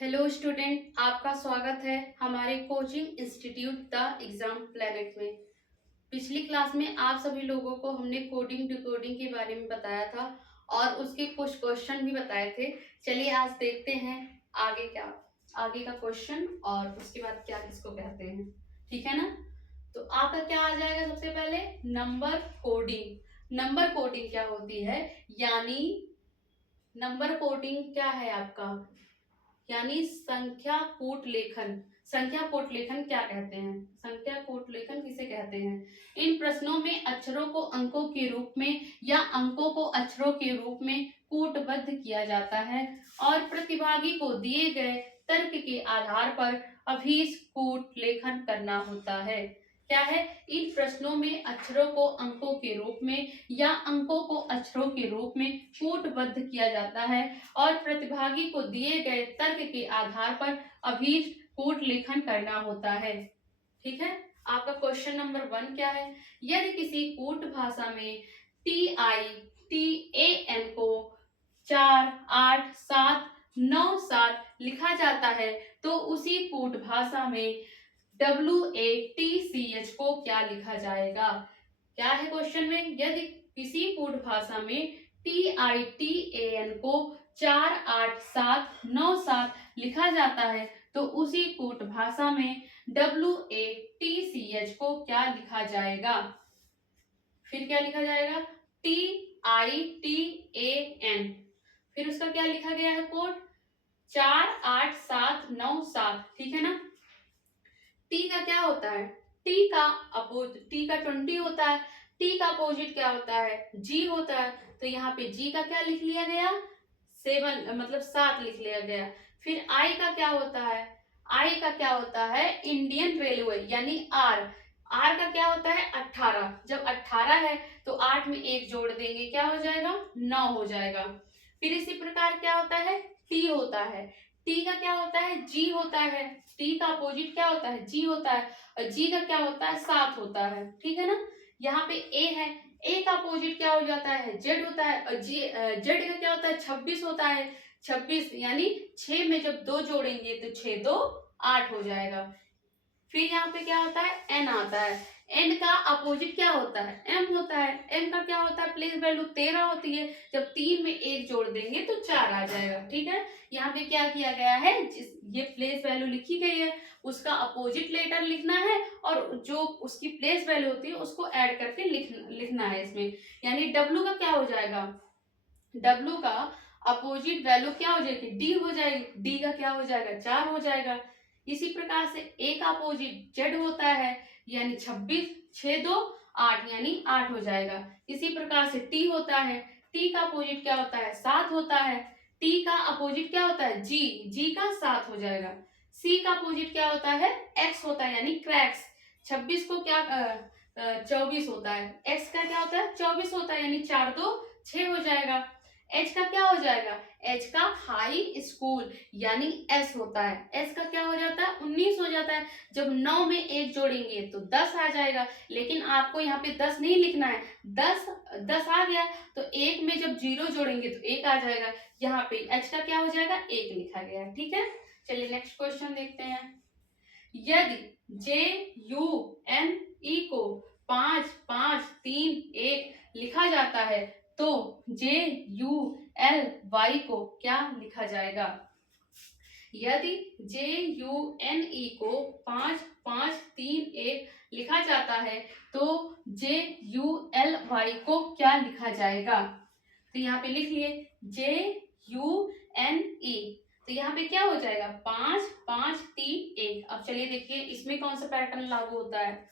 Hello student, आपका स्वागत है हमारे coaching institute the exam planet में। पिछली क्लास में आप सभी लोगों को हमने कोडिंग डिकोडिंग के बारे में बताया था और उसके कुछ क्वेश्चन भी बताए थे। चलिए आज देखते हैं आगे का क्वेश्चन और उसके बाद क्या किसको कहते हैं। ठीक है ना। तो आपका क्या आ जाएगा, सबसे पहले नंबर कोडिंग। नंबर कोडिंग क्या होती है, यानी नंबर कोडिंग क्या है आपका, यानी संख्या कूट लेखन। संख्या कूट लेखन क्या कहते हैं, संख्या कूट लेखन किसे कहते हैं। इन प्रश्नों में अक्षरों को अंकों के रूप में या अंकों को अक्षरों के रूप में कूटबद्ध किया जाता है और प्रतिभागी को दिए गए तर्क के आधार पर अभीष्ट कूट लेखन करना होता है। क्या है, इन प्रश्नों में अक्षरों को अंकों के रूप में या अंकों को अक्षरों के रूप में कूटबद्ध किया जाता है और प्रतिभागी को दिए गए तर्क के आधार पर अभीष्ट कूट लेखन करना होता है। ठीक है। आपका क्वेश्चन नंबर 1 क्या है, यदि किसी कूट भाषा में TITAN को 4 8 7 9 7 लिखा जाता है तो उसी कूट भाषा में WATCH को क्या लिखा जाएगा। क्या है क्वेश्चन में, यदि किसी कूट भाषा में TITAN को 4 8 7 9 7 लिखा जाता है तो उसी कूट भाषा में WATCH को क्या लिखा जाएगा। फिर क्या लिखा जाएगा, TITAN, फिर उसका क्या लिखा गया है कोड 4 8 7 9 7। ठीक है ना। टी का क्या होता है, टी का 20 होता है। टी का अपोजिट क्या होता है, जी होता है। तो यहाँ पे जी का क्या लिख लिया गया, 7 मतलब 7 लिख लिया गया। फिर आई का क्या होता है, आई का क्या होता है इंडियन रेलवे यानी आर। आर का क्या होता है 18। जब 18 है तो 8 में 1 जोड़ देंगे, क्या हो जाएगा 9 हो जाएगा। फिर इसी प्रकार क्या होता है टी होता है। टी का क्या होता है जी होता है। टी का अपोजिट क्या होता है जी होता है और जी का क्या होता है 7 होता है। ठीक है ना। यहाँ पे ए है, ए का अपोजिट क्या हो जाता है जेड होता है और जेड का क्या होता है 26 होता है। 26 यानी 6 में जब 2 जोड़ेंगे तो 6 2 8 हो जाएगा। फिर यहाँ पे क्या होता है एन आता है। एन का अपोजिट क्या होता है एम होता है। एम का क्या होता है प्लेस वैल्यू 13 होती है। जब 3 में 1 जोड़ देंगे तो 4 आ जाएगा। ठीक है। यहाँ पे क्या किया गया है, ये प्लेस वैल्यू लिखी गई है उसका अपोजिट लेटर लिखना है और जो उसकी प्लेस वैल्यू होती है उसको ऐड करके लिखना है इसमें। यानी डब्ल्यू का क्या हो जाएगा, डब्ल्यू का अपोजिट वैल्यू क्या हो जाएगी डी हो जाएगी। डी का क्या हो जाएगा 4 हो जाएगा। इसी प्रकार से ए का अपोजिट जेड होता है यानी 26 6 2 8 यानी 8 हो जाएगा। इसी प्रकार से टी होता है, टी का अपोजिट क्या होता है 7 होता है। टी का अपोजिट क्या होता है जी, जी का 7 हो जाएगा। सी का अपोजिट क्या होता है एक्स होता है यानी क्रैक्स। 26 को क्या 24 होता है। एक्स का क्या होता है 24 होता है यानी 4 2 6 हो जाएगा। एच का क्या हो जाएगा, एच का हाई स्कूल यानी एस होता है। एस का क्या हो जाता है 19 हो जाता है। जब 9 में 1 जोड़ेंगे तो 10 आ जाएगा, लेकिन आपको यहाँ पे 10 नहीं लिखना है। 10 आ गया तो 1 में जब 0 जोड़ेंगे तो 1 आ जाएगा। यहाँ पे एच का क्या हो जाएगा 1 लिखा गया है। ठीक है। चलिए नेक्स्ट क्वेश्चन देखते हैं। यदि JUNE को 5 5 3 1 लिखा जाता है तो JULY को क्या लिखा जाएगा। यदि JUNE को 5 5 3 1 लिखा जाता है तो JULY को क्या लिखा जाएगा। तो यहाँ पे लिख लिए JUNE। तो यहाँ पे क्या हो जाएगा 5 5 3 1। अब चलिए देखिए इसमें कौन सा पैटर्न लागू होता है।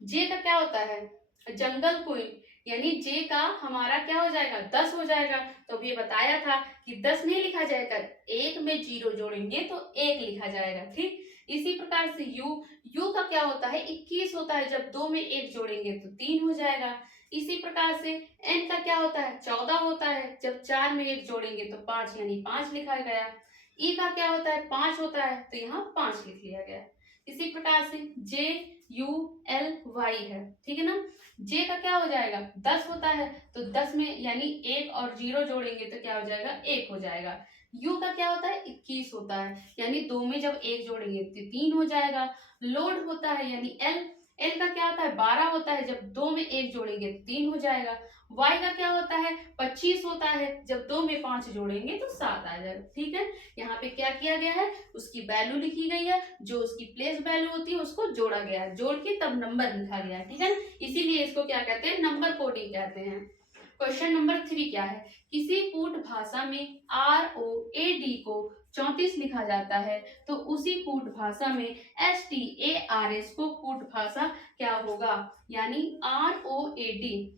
जे का क्या होता है जंगल क्वीन यानी जे का हमारा क्या हो जाएगा 10 हो जाएगा। तो अभी बताया था कि 10 नहीं लिखा जाएगा, 1 में 0 जोड़ेंगे तो 1 लिखा जाएगा। ठीक। इसी प्रकार से यू का क्या होता है 21 होता है। जब 2 में 1 जोड़ेंगे तो 3 हो जाएगा। इसी प्रकार से एन का क्या होता है 14 होता है। जब 4 में 1 जोड़ेंगे तो 5 यानी 5 लिखा गया। ई का क्या होता है 5 होता है तो यहाँ 5 लिख लिया गया। इसी प्रकार से JULY है। ठीक है ना। जे का क्या हो जाएगा 10 होता है तो 10 में यानी 1 और 0 जोड़ेंगे तो क्या हो जाएगा 1 हो जाएगा। यू का क्या होता है 21 होता है, यानी 2 में जब 1 जोड़ेंगे तो 3 हो जाएगा। लोड होता है यानी एल, एल का क्या होता है 12 होता है, जब 2 में 1 जोड़ेंगे तो 3 हो जाएगा। वाई का क्या होता है 25 होता है, जब 2 में 5 जोड़ेंगे तो 7 आ जाएगा। ठीक है, यहाँ पे क्या किया गया है, उसकी वैल्यू लिखी गई है, जो उसकी प्लेस वैल्यू होती है उसको जोड़ा गया है, जोड़ के तब नंबर लिखा गया है। ठीक है, इसीलिए इसको क्या कहते हैं, नंबर कोडिंग कहते हैं। क्वेश्चन नंबर 3 क्या है, किसी कूट भाषा में ROAD को 34 लिखा जाता है, तो उसी कूट भाषा में STARS को कूट भाषा क्या होगा, यानी ROAD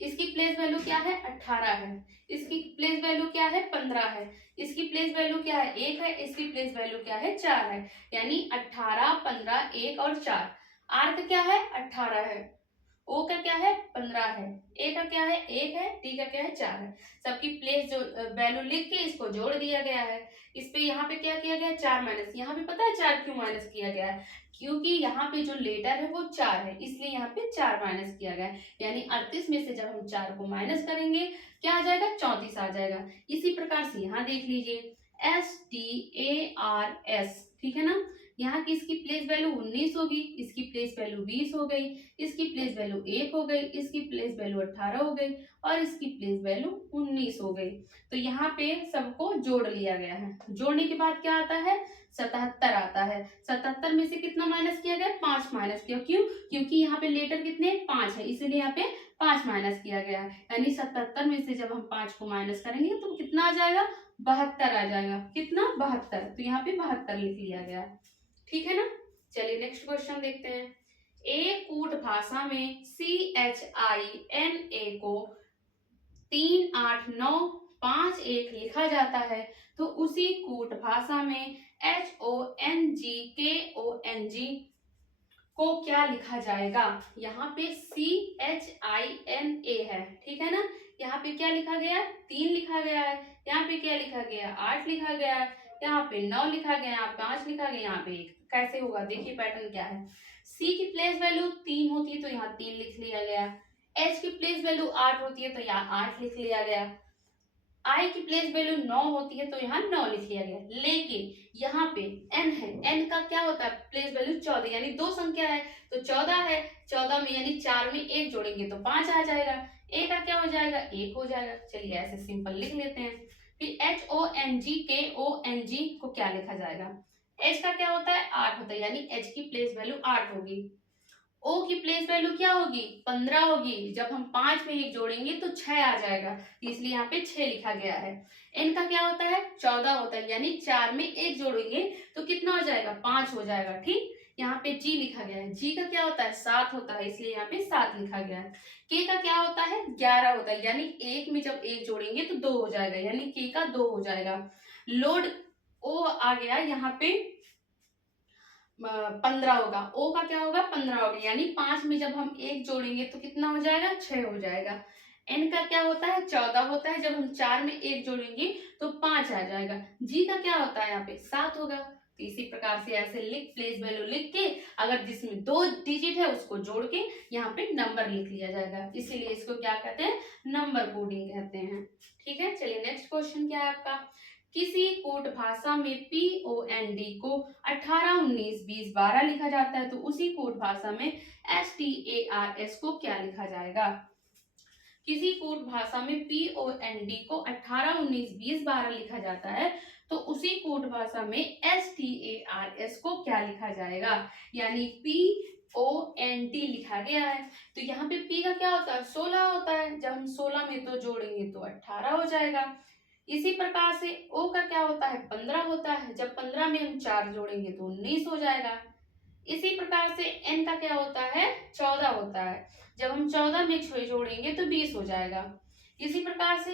इसकी प्लेस वैल्यू क्या है 18 है, इसकी प्लेस वैल्यू क्या है 15 है, इसकी प्लेस वैल्यू क्या है 1 है, इसकी प्लेस वैल्यू क्या है 4 है, यानी 18 15 1 और 4। आर का क्या है 18 है, ओ का क्या है 15 है, ए का क्या है 1 है, टी का क्या है 4 है। सबकी प्लेस जो वैल्यू लिख के इसको जोड़ दिया गया है। इस पे यहाँ पे क्या किया गया है 4 माइनस, यहाँ पे पता है 4 क्यों माइनस किया गया है, क्योंकि यहाँ पे जो लेटर है वो 4 है, इसलिए यहाँ पे 4 माइनस किया गया है। यानी 38 में से जब हम 4 को माइनस करेंगे क्या आ जाएगा 34 आ जाएगा। इसी प्रकार से यहाँ देख लीजिए STARS, ठीक है ना, यहाँ की इसकी प्लेस वैल्यू 19 होगी, इसकी प्लेस वैल्यू 20 हो गई, इसकी प्लेस वैल्यू 1 हो गई, इसकी प्लेस वैल्यू 18 हो गई और इसकी प्लेस वैल्यू 19 हो गई। तो यहाँ पे सबको जोड़ लिया गया है। जोड़ने के बाद क्या आता है 77 आता है। 77 में से कितना माइनस किया गया 5 माइनस किया, क्यों, क्योंकि यहाँ पे लेटर कितने 5 है, इसीलिए यहाँ पे 5 माइनस किया गया है। यानी 77 में से जब हम 5 को माइनस करेंगे तो कितना आ जाएगा 72 आ जाएगा। कितना 72, तो यहाँ पे 72 लिख लिया गया। ठीक है ना, चलिए नेक्स्ट क्वेश्चन देखते हैं। ए कूट भाषा में CHINA को 3895 लिखा जाता है, तो उसी कूट भाषा में HONGKONG को क्या लिखा जाएगा। यहाँ पे CHINA है, ठीक है ना, यहाँ पे क्या लिखा गया 3 लिखा गया है, यहाँ पे क्या लिखा गया 8 लिखा गया है, यहाँ पे 9 लिखा गया, यहाँ 5 लिखा गया, यहाँ पे 1। कैसे होगा देखिए पैटर्न क्या है, C की प्लेस वैल्यू 3 होती है तो यहाँ 3 लिख लिया गया, H की प्लेस वैल्यू 8 होती है तो यहाँ 8 लिख लिया गया, I की प्लेस वैल्यू 9 होती है तो यहाँ 9 लिख लिया गया। लेकिन यहाँ पे N है, N का क्या होता है प्लेस वैल्यू 14, यानी 2 संख्या है तो 14 है, 14 में यानी 4 में 1 जोड़ेंगे तो 5 आ जाएगा, A का क्या हो जाएगा 1 हो जाएगा। चलिए ऐसे सिंपल लिख लेते हैं। फिर HONGKONG को क्या लिखा जाएगा, H का क्या होता है 8 होता है, यानी H की प्लेस वैल्यू 8 होगी। O की प्लेस वैल्यू क्या होगी 15 होगी, जब हम 5 में 1 जोड़ेंगे तो 6 आ जाएगा, इसलिए यहाँ पे 6 लिखा गया है। N का क्या होता है 14 होता है, यानी 4 में 1 जोड़ेंगे तो कितना हो जाएगा 5 हो जाएगा। ठीक, यहाँ पे G लिखा गया है, G का क्या होता है 7 होता है, इसलिए यहाँ पे 7 लिखा गया है। K का क्या होता है 11 होता है, यानी 1 में जब 1 जोड़ेंगे तो 2 हो जाएगा, यानी K का 2 हो जाएगा। लोड O आ गया यहाँ पे 15 होगा, ओ का क्या होगा 15 होगा, यानी 5 में जब हम 1 जोड़ेंगे तो कितना हो जाएगा 6 हो जाएगा। एन का क्या होता है 14 होता है, जब हम 4 में 1 जोड़ेंगे तो 5 आ जाएगा। जी का क्या होता है यहाँ पे 7 होगा। तो इसी प्रकार से ऐसे लिख प्लेस वैल्यू लिख के अगर जिसमें 2 डिजिट है उसको जोड़ के यहाँ पे नंबर लिख लिया जाएगा, इसीलिए इसको क्या कहते हैं नंबर कोडिंग कहते हैं। ठीक है, चलिए नेक्स्ट क्वेश्चन क्या है आपका, किसी कूट भाषा में POND को 18 19 20 12 लिखा जाता है, तो उसी कूट भाषा में STARS को क्या लिखा जाएगा। किसी कूट भाषा में POND को 18 19 20 12 लिखा जाता है, तो उसी कूट भाषा में STARS को क्या लिखा जाएगा, यानी POND लिखा गया है। तो यहाँ पे P का क्या होता है 16 होता है, जब हम 16 में तो जोड़ेंगे तो 18 हो जाएगा। इसी प्रकार से O का क्या होता है 15 होता है, जब 15 में हम 4 जोड़ेंगे तो 19 हो जाएगा। इसी प्रकार से N का क्या होता है 14 होता है, जब हम 14 में 6 जोड़ेंगे तो 20 हो जाएगा। इसी प्रकार से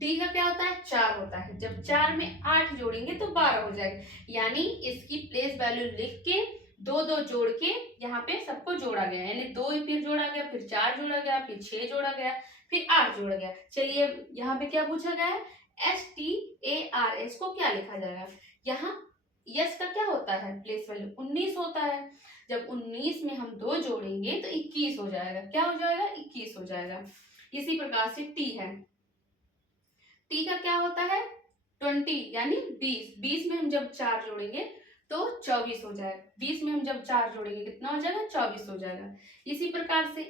D का क्या होता है 4 होता है, जब 4 में 8 जोड़ेंगे तो 12 हो जाएगा। यानी इसकी प्लेस वैल्यू लिख के 2 2 जोड़ के यहाँ पे सबको जोड़ा गया, यानी 2 फिर जोड़ा गया, फिर 4 जोड़ा गया, फिर 6 जोड़ा गया, फिर 8 जोड़ा गया। चलिए यहाँ पे क्या पूछा गया है STARS को क्या लिखा जाएगा। यहाँ यस का क्या होता है प्लेस वैल्यू 19 होता है, जब 19 में हम 2 जोड़ेंगे तो 21 हो जाएगा। क्या हो जाएगा 21 हो जाएगा। इसी प्रकार से टी है, टी का क्या होता है 20 यानी 20, 20 में हम जब 4 जोड़ेंगे तो 24 हो जाएगा। 20 में हम जब 4 जोड़ेंगे कितना हो जाएगा? 24 हो जाएगा। इसी प्रकार से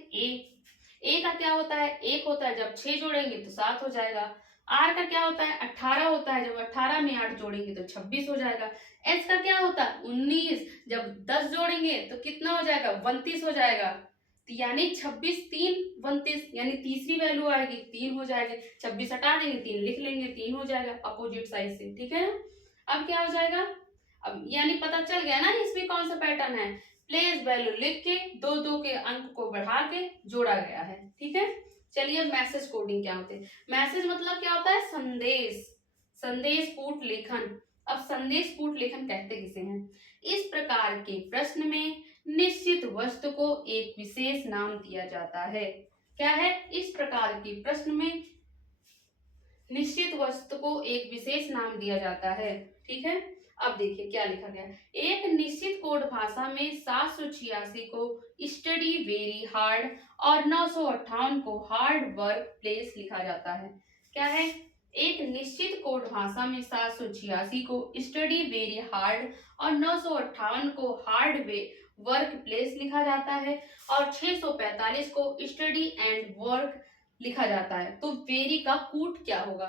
ए का क्या होता है? एक होता है जब 6 जोड़ेंगे तो 7 हो जाएगा। आर का क्या होता है? 18 होता है, जब 18 में 8 जोड़ेंगे तो 26 हो जाएगा। एच का क्या होता है? 19, जब 10 जोड़ेंगे तो कितना हो जाएगा? 32 हो जाएगा। तो यानी 26 3 32, यानी तीसरी वैल्यू आएगी 3 हो जाएगी। 26 हटा देंगे 3 लिख लेंगे, 3 हो जाएगा अपोजिट साइड से, ठीक है ना। अब क्या हो जाएगा? अब यानी पता चल गया ना इसमें कौन सा पैटर्न है। प्लेस वैल्यू लिख के दो दो के अंक को बढ़ा के जोड़ा गया है, ठीक है। चलिए अब मैसेज कोडिंग क्या होते हैं। मैसेज मतलब क्या होता है? संदेश, संदेश कूट लेखन। अब संदेश कूट लेखन कहते किसे हैं? इस प्रकार के प्रश्न में निश्चित वस्तु को एक विशेष नाम दिया जाता है। क्या है? इस प्रकार के प्रश्न में निश्चित वस्तु को एक विशेष नाम दिया जाता है, ठीक है। अब देखिए क्या लिखा गया है। एक निश्चित कोड भाषा में 786 को स्टडी वेरी हार्ड और 958 को हार्ड वर्क प्लेस लिखा जाता है। क्या है? एक निश्चित कोड भाषा में 786 को स्टडी वेरी हार्ड और 958 को हार्ड वर्क प्लेस लिखा जाता है और 645 को स्टडी एंड वर्क लिखा जाता है। तो वेरी का कूट क्या होगा?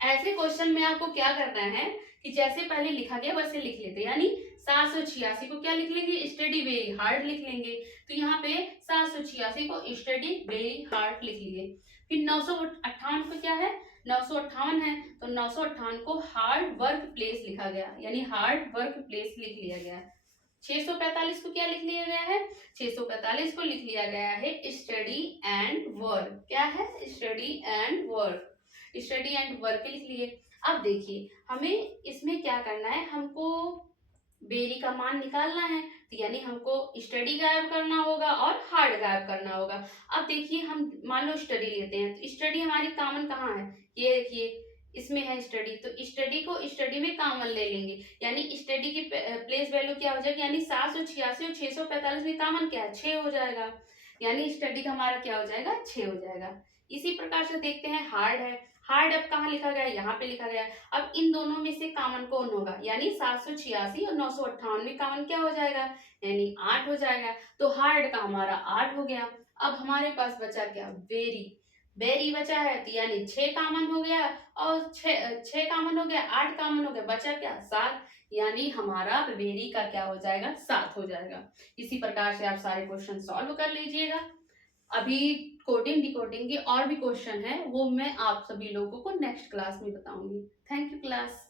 ऐसे क्वेश्चन में आपको क्या करना है कि जैसे पहले लिखा गया वैसे लिख लेते, यानी 786 को क्या लिख लेंगे? स्टडी वेरी हार्ड लिख लेंगे। तो यहाँ पे 786 को स्टडी वेरी हार्ड लिख लिए। फिर 958 को क्या है? 958 है तो 958 को हार्ड वर्क प्लेस लिखा गया, यानी हार्ड वर्क प्लेस लिख लिया गया। 645 को क्या लिख लिया गया है? 645 को लिख लिया गया है स्टडी एंड वर्क। क्या है? Study and work, study and work लिख लिए। अब देखिए हमें इसमें क्या करना है, हमको बेरी का मान निकालना है, तो यानी हमको स्टडी गायब करना होगा और हार्ड गायब करना होगा। अब देखिए हम मान लो स्टडी लेते हैं, तो स्टडी हमारी कॉमन कहाँ है? ये देखिए इसमें है स्टडी, तो स्टडी को स्टडी में कॉमन ले लेंगे, यानी स्टडी की प्लेस वैल्यू क्या हो जाएगी? यानी 786 और 645 में कॉमन क्या है? 6 हो जाएगा, यानी स्टडी का हमारा क्या हो जाएगा? 6 हो जाएगा। इसी प्रकार से देखते हैं हार्ड है। हार्ड अब कहाँ लिखा गया है? यहाँ पे लिखा गया है। अब इन दोनों में से कॉमन कौन होगा? यानी 786 और 958 में कॉमन क्या हो जाएगा? यानी 8 हो जाएगा। तो हार्ड का हमारा 8 हो गया। अब हमारे पास बचा क्या? वेरी, वेरी बचा है, तो यानी 6 कॉमन हो गया और 6 कॉमन हो गया, 8 कॉमन हो गया, बचा क्या? 7, यानी हमारा वेरी का क्या हो जाएगा? 7 हो जाएगा। इसी प्रकार से आप सारे क्वेश्चन सॉल्व कर लीजिएगा। अभी कोडिंग डिकोडिंग के और भी क्वेश्चन है, वो मैं आप सभी लोगों को नेक्स्ट क्लास में बताऊंगी। Thank you class.